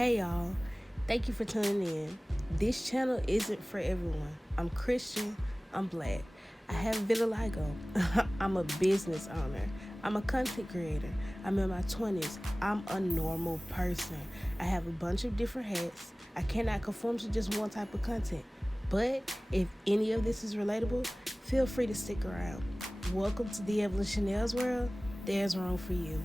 Hey y'all, thank you for tuning in. This channel isn't for everyone. I'm Christian, I'm black, I have vitiligo, I'm a business owner, I'm a content creator, I'm in my 20s, I'm a normal person. I have a bunch of different hats. I cannot conform to just one type of content. But if any of this is relatable, feel free to stick around. Welcome to the Evelyn Chanel's world. There's room for you.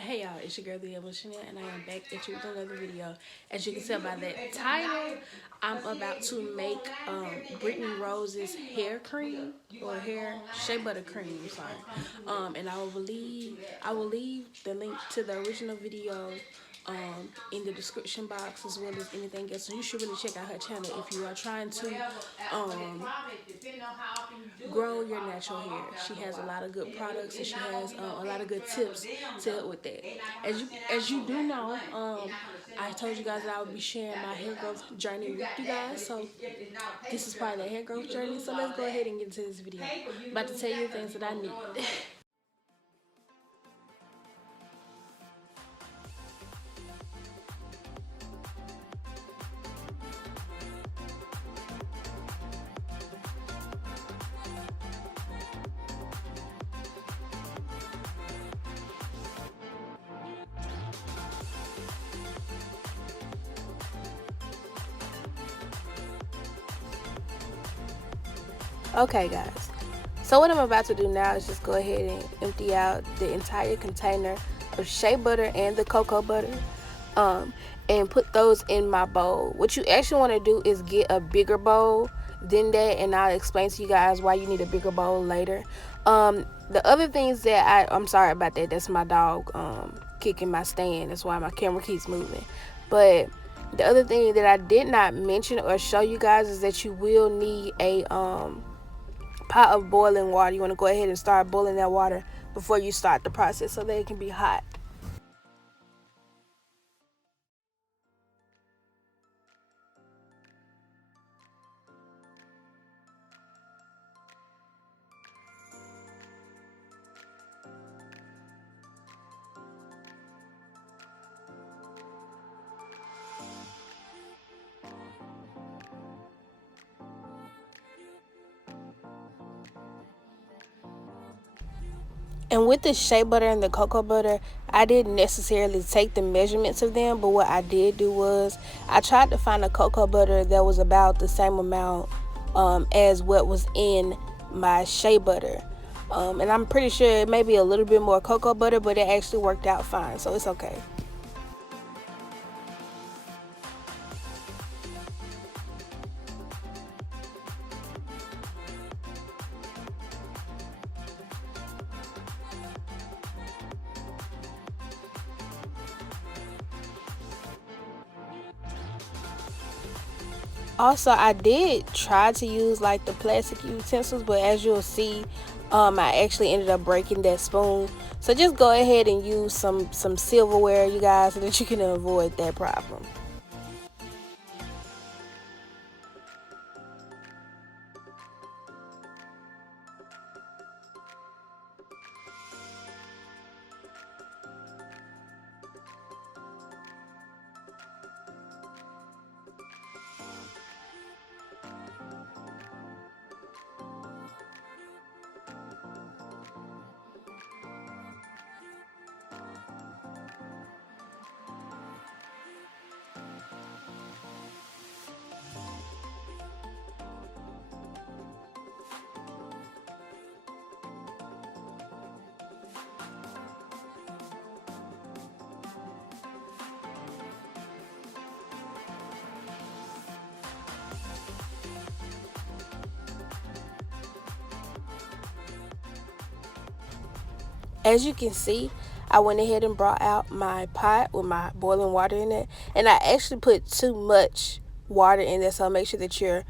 Hey y'all, it's your girl the Evelyn Chanel, and I am back at you with another video. As you can tell by that title, I'm about to make Brittany Rose's hair cream or hair Shea Butter cream. I'm sorry. And I will leave the link to the original video in the description box, as well as anything else. So you should really check out her channel if you are trying to grow your natural hair. She has a lot of good products, and she has a lot of good tips to help with that. As you do know, I told you guys that I would be sharing my hair growth journey with you guys. So this is part of the hair growth journey. So let's go ahead and get into this video. I'm about to tell you the things that I need. Okay guys, so what I'm about to do now is just go ahead and empty out the entire container of shea butter and the cocoa butter and put those in my bowl. What you actually want to do is get a bigger bowl than that, and I'll explain to you guys why you need a bigger bowl later. The other things that I'm sorry about that, that's my dog kicking my stand, that's why my camera keeps moving. But the other thing that I did not mention or show you guys is that you will need a pot of boiling water. You want to go ahead and start boiling that water before you start the process so that it can be hot. And with the shea butter and the cocoa butter, I didn't necessarily take the measurements of them, but what I did do was I tried to find a cocoa butter that was about the same amount as what was in my shea butter. And I'm pretty sure it may be a little bit more cocoa butter, but it actually worked out fine, so it's okay. Also, I did try to use like the plastic utensils, but as you'll see, I actually ended up breaking that spoon. So just go ahead and use some silverware, you guys, so that you can avoid that problem. As you can see, I went ahead and brought out my pot with my boiling water in it, and I actually put too much water in there, so make sure that you're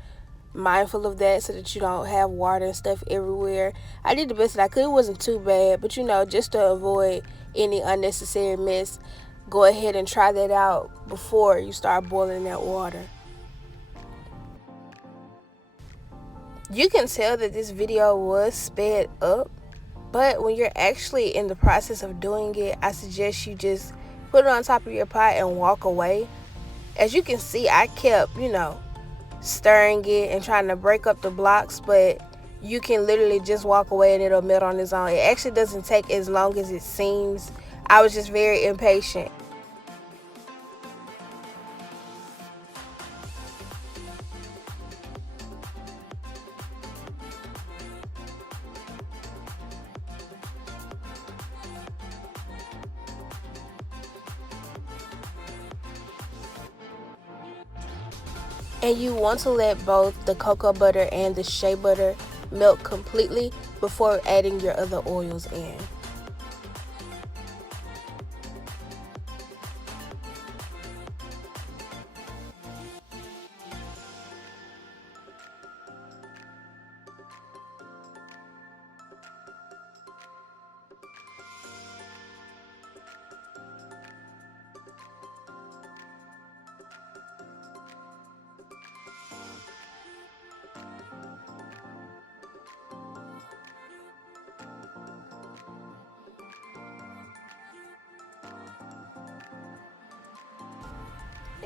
mindful of that so that you don't have water and stuff everywhere. I did the best that I could. It wasn't too bad, but you know, just to avoid any unnecessary mess, go ahead and try that out before you start boiling that water. You can tell that this video was sped up But when you're actually in the process of doing it, I suggest you just put it on top of your pot and walk away. As you can see, I kept, stirring it and trying to break up the blocks, but you can literally just walk away and it'll melt on its own. It actually doesn't take as long as it seems. I was just very impatient. And you want to let both the cocoa butter and the shea butter melt completely before adding your other oils in.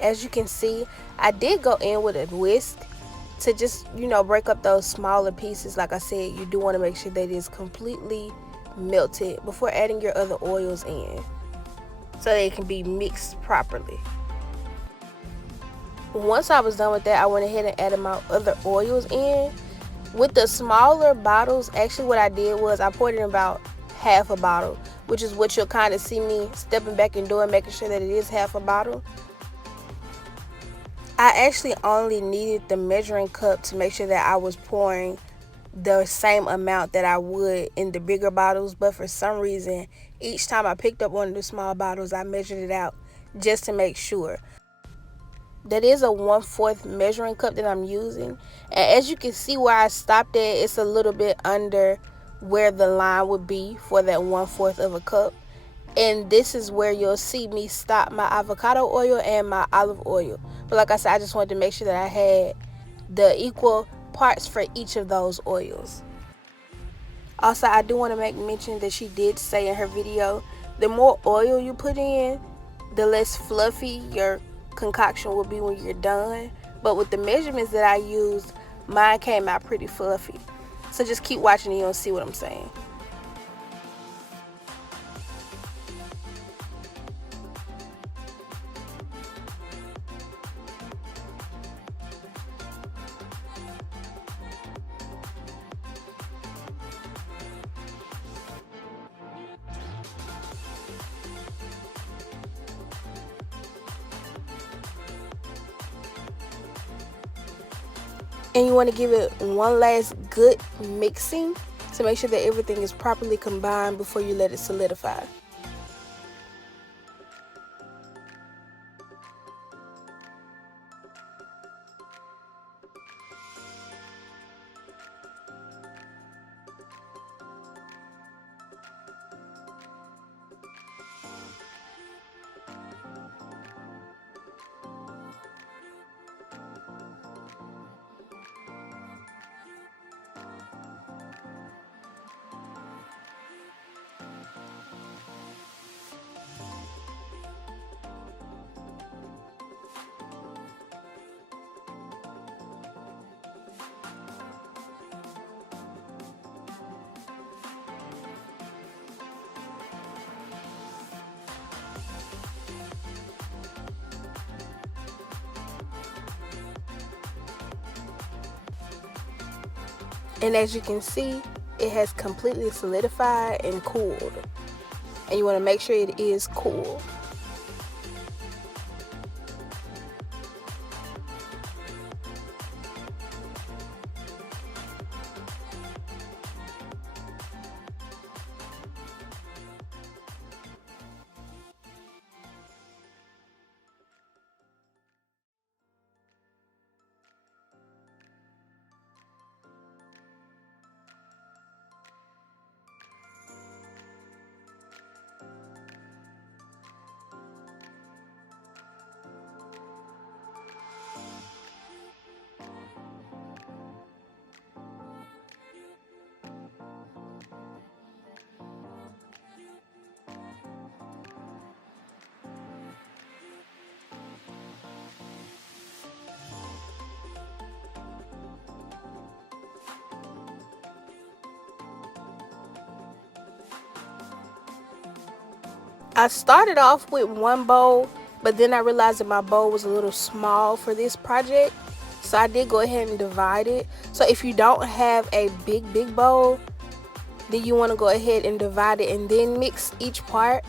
As you can see, I did go in with a whisk to just, break up those smaller pieces. Like I said, you do want to make sure that it is completely melted before adding your other oils in so they can be mixed properly. Once I was done with that, I went ahead and added my other oils in. With the smaller bottles, actually what I did was I poured in about half a bottle, which is what you'll kind of see me stepping back and doing, making sure that it is half a bottle. I actually only needed the measuring cup to make sure that I was pouring the same amount that I would in the bigger bottles, but for some reason, each time I picked up one of the small bottles, I measured it out just to make sure. That is a 1/4 measuring cup that I'm using, and as you can see where I stopped at, it's a little bit under where the line would be for that 1/4 of a cup. And this is where you'll see me stop my avocado oil and my olive oil. But like I said, I just wanted to make sure that I had the equal parts for each of those oils. Also, I do want to make mention that she did say in her video, the more oil you put in, the less fluffy your concoction will be when you're done. But with the measurements that I used, mine came out pretty fluffy. So just keep watching and you'll see what I'm saying. And you want to give it one last good mixing to make sure that everything is properly combined before you let it solidify. And as you can see, it has completely solidified and cooled. And you want to make sure it is cool. I started off with one bowl, but then I realized that my bowl was a little small for this project. So I did go ahead and divide it. So if you don't have a big bowl, then you want to go ahead and divide it and then mix each part.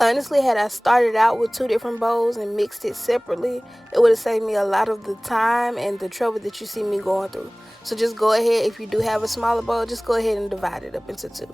Honestly, had I started out with two different bowls and mixed it separately, it would have saved me a lot of the time and the trouble that you see me going through. So just go ahead, if you do have a smaller bowl, just go ahead and divide it up into two.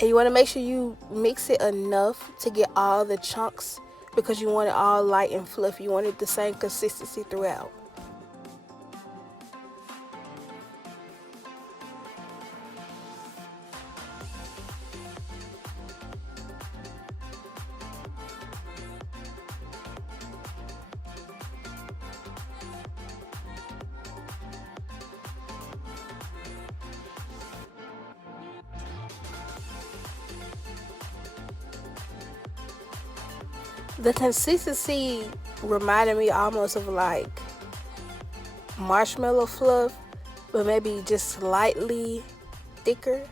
And you want to make sure you mix it enough to get all the chunks, because you want it all light and fluffy. You want it the same consistency throughout. The consistency reminded me almost of like marshmallow fluff, but maybe just slightly thicker.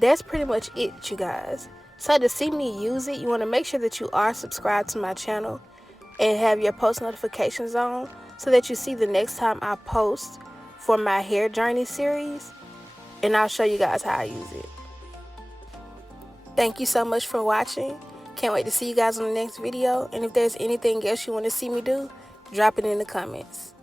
that's pretty much it, you guys. So to see me use it, you want to make sure that you are subscribed to my channel and have your post notifications on so that you see the next time I post for my hair journey series, and I'll show you guys how I use it. Thank you so much for watching. Can't wait to see you guys on the next video, and if there's anything else you want to see me do, drop it in the comments.